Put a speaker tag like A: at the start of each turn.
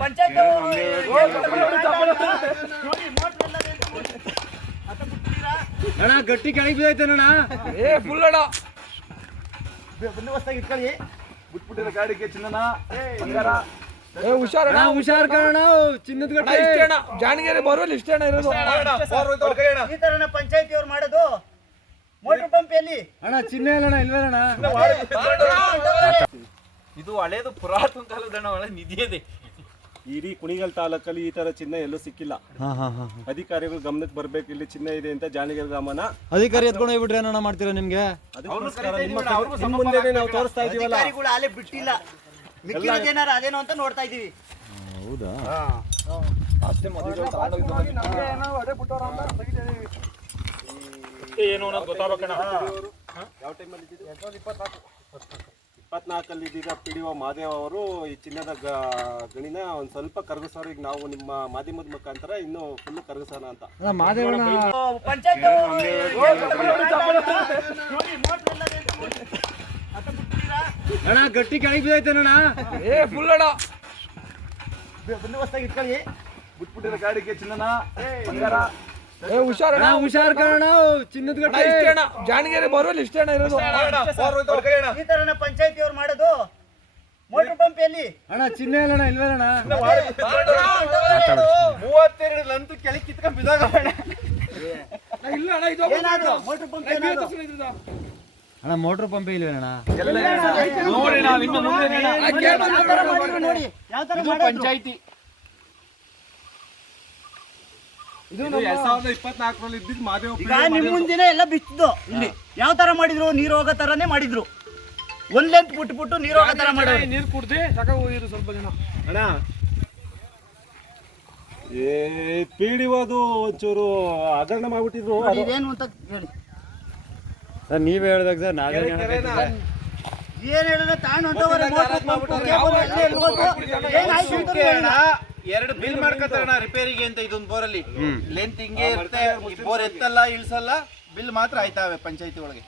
A: ಪಂಚಾಯತ್
B: ಅಣ್ಣ ಗಟ್ಟಿ ಕೆಳಗೆ ಬಿದ್ದೈತೆ ಅಣ್ಣ.
C: ಏ ಫುಲ್ ಅಡ
A: ಬಂದೋಬಸ್ತಾಗಿ ಇಟ್ಕೊಳ್ಳಿ.
B: ಬಿಟ್ಬಿಟ್ಟಿರೋ ಗಾಡಿಗೆ ಚಿನ್ನನ ಬಂಗಾರ.
C: ಏ ಹುಷಾರ
B: ಅಣ್ಣ ಹುಷಾರ್ ಕಾರಣ ಚಿನ್ನದ
C: ಅಣ್ಣ
B: ಗಟ್ಟಿ.
C: ಇಷ್ಟೇ ಅಣ್ಣ. ಜಾಣಗೆರೆ ಬರೋಲ್ಲ ಇಷ್ಟೇ ಅಣ್ಣ ಇರೋದು.
A: ಈ ತರನ ಪಂಚಾಯತಿ ಅವ್ರು ಮಾಡೋದು? ಮೋಟರ್ ಪಂಪ್ ಎಲ್ಲಿ?
B: ಅಣ್ಣ ಚಿನ್ನ ಇಲ್ಲಣ್ಣ ಅಣ್ಣ
D: ಇದು ಹಳೇದು ಪುರಾತನ ಕಾಲದ ಇದೆ
E: ಇಡೀ ಕುಣಿಗಲ್ ತಾಲೂಕಲ್ಲಿ ಈ ತರ ಚಿನ್ನ ಎಲ್ಲೂ ಸಿಕ್ಕಿಲ್ಲ.
B: ಹಾ ಹಾ ಹಾ
E: ಅಧಿಕಾರಿಗಳು ಗಮನಕ್ಕೆ ಬರ್ಬೇಕು ಇಲ್ಲಿ ಚಿನ್ನ ಇದೆ ಅಂತ ಜಾನಗಿರಿ ರಾಮನ
B: ಅಧಿಕಾರಿ ಎತ್ಕೊಂಡು ಹೋಗ್ಬಿಟ್ರೆ ಏನಣ್ಣ ಮಾಡ್ತೀರಾ ನಿಮ್ಗೆ?
E: ಅದಕ್ಕೋಸ್ಕರ ನಿಮ್ಮ ನಿಮ್ಮ ಮುಂದೆನೆ ನಾವು ತೋರಿಸ್ತಾ ಇದೀವಲ್ಲ?
A: ಅಧಿಕಾರಿಗಳು ಬಿಟ್ಟಿಲ್ಲ. ಮಿಕ್ಕಿರೋದೇನಾರ ಅದೇನೋ ಅಂತ ನೋಡ್ತಾ ಇದೀವಿ.
B: ಹೌದಾ?
D: ಏನು ಅನ್ನೋದು ಗೊತ್ತಾಗಬೇಕಣ್ಣ.
E: ಯಾವ ಟೈಮಲ್ಲಿ ಇಪ್ಪತ್ನಾಲ್ಕಲ್ಲಿ ಇದೀಗ ಪಿ ಡಿ ಒ ಮಹಾದೇವ್ ಅವರು ಈ ಚಿನ್ನದ ಗ- ಗಣಿನ ಒಂದು ಸ್ವಲ್ಪ ಕರಗಿಸೋರು. ಈಗ ನಾವು ನಿಮ್ಮ ಮಾಧ್ಯಮದ ಮುಖಾಂತರ ಇನ್ನು ಫುಲ್ ಕರಗಿಸೋಣ ಅಂತ.
B: ಅಣ್ಣ ಮಾದೇವಣ್ಣ
A: ಪಂಚಾಯತ್
B: ಅಣ್ಣ ಗಟ್ಟಿ ಕೆಳಗೆ ಬಿದ್ದೈತೆ ಅಣ್ಣ.
C: ಏ ಫುಲ್ ಅಣ್ಣ.
A: ಬಂದೋಬಸ್ತಾಗಿ ಇಟ್ಕೊಳ್ಳಿ.
B: ಬಿಟ್ಬಿಟ್ಟಿರೋ ಗಾಡಿಗೆ ಚಿನ್ನನ ಬಂಗಾರ.
C: ಏ ಹುಷಾರ
B: ಅಣ್ಣ ಹುಷಾರ್ ಕಣ ಚಿನ್ನದ
C: ಅಣ್ಣ
B: ಗಟ್ಟಿ
C: ಇಷ್ಟೇ ಅಣ್ಣ ಜಾಣಗೆರೆ ಬರೋಲ್ಲ ಅಣ್ಣ ಇರೋದು
A: ಈ ತರನ ಪಂಚಾಯತಿ ಅವ್ರು ಮಾಡೋದು ಮೋಟರ್ ಪಂಪ್ ಎಲ್ಲಿ
B: ಅಣ್ಣ ಚಿನ್ನ ಇಲ್ಲಣ್ಣ ಇಲ್ವೇನಣ್ಣ
D: ಮೂವತ್ತೆರಡು ಲಂತು ಕೆಳಗೆ ಕಿತ್ಕೊಂಡ್ ಬಿದಾಗ
C: ಇಲ್ಲ ಅಣ್ಣ ಇದು
A: ಏನಾದ್ರು ಮೋಟರ್ ಪಂಪ್
B: ಅಣ್ಣ ಮೋಟ್ರ್ ಪಂಪ್ ಇಲ್ವೇನಣ್ಣ
D: ನೋಡಿ ನಾವು ಇನ್ನು ಮುಂದೆ
A: ನೋಡಿ ಯಾವ ತರ
D: ಪಂಚಾಯತಿ
E: ಇದು ಎರಡ್ ಸಾವಿರದ ಇಪ್ಪತ್ನಾಲ್ಕರಲ್ಲಿ ಇದ್ದಿದ್ದು ಮಾದೇವ್
A: ನಿಮ್ಮ ನಿಮ್ ಮುಂದಿನ ಎಲ್ಲ ಬಿತ್ತಿದ್ದು. ಇಲ್ಲಿ ಯಾವ ತರ ಮಾಡಿದ್ರು? ನೀರು ಹೋಗೋ ತರನೇ ಮಾಡಿದ್ರು. ಒಂದ್ ಲೆಂತ್ ಬಿಟ್ಬಿಟ್ಟು ನೀರು ಹೋಗೋ ತರ ಮಾಡೋರು.
C: ನೀರು ಕುಡ್ದು ಸ್ವಲ್ಪ ದಿನ
E: ಅಣ್ಣ. ಏ ಪೀಡಿವದು ಒಂಚೂರು ಹಗರಣ ಮಾಡ್ಬಿಟ್ಟಿದ್ರು.
A: ಇದೇನು ಅಂತ ಹೇಳಿ.
B: ಸರ್ ನೀವೇ ಹೇಳ್ದಾಗ ಸರ್ ನಾವೇ
A: ಏನ್ ಹೇಳಿದ್ರೆ ತಾನು ಹೊಂಟವ್ರೆ ಮೋಟರ್ ಪಂಪ್ ಕೇಬಲ್ ಎಲ್ಲಿ ಎಲ್ಲಿ ಹೋದ್ರು? ಏನಾಯ್ತು ಅಂತ ಹೇಳಿಲ್ಲ.
D: ಎರಡು ಬಿಲ್ ಮಾಡ್ಕೊತಾರಣ ರಿಪೇರಿಗೆ ಅಂತ ಇದೊಂದು ಬೋರಲ್ಲಿ. ಲೆಂತ್ ಹಿಂಗೆ ಇರುತ್ತೆ ಬೋರ್ ಎತ್ತಲ್ಲ ಇಳಿಸಲ್ಲ ಬಿಲ್ ಮಾತ್ರ ಆಯ್ತಾವೆ ಪಂಚಾಯತಿ ಒಳಗೆ.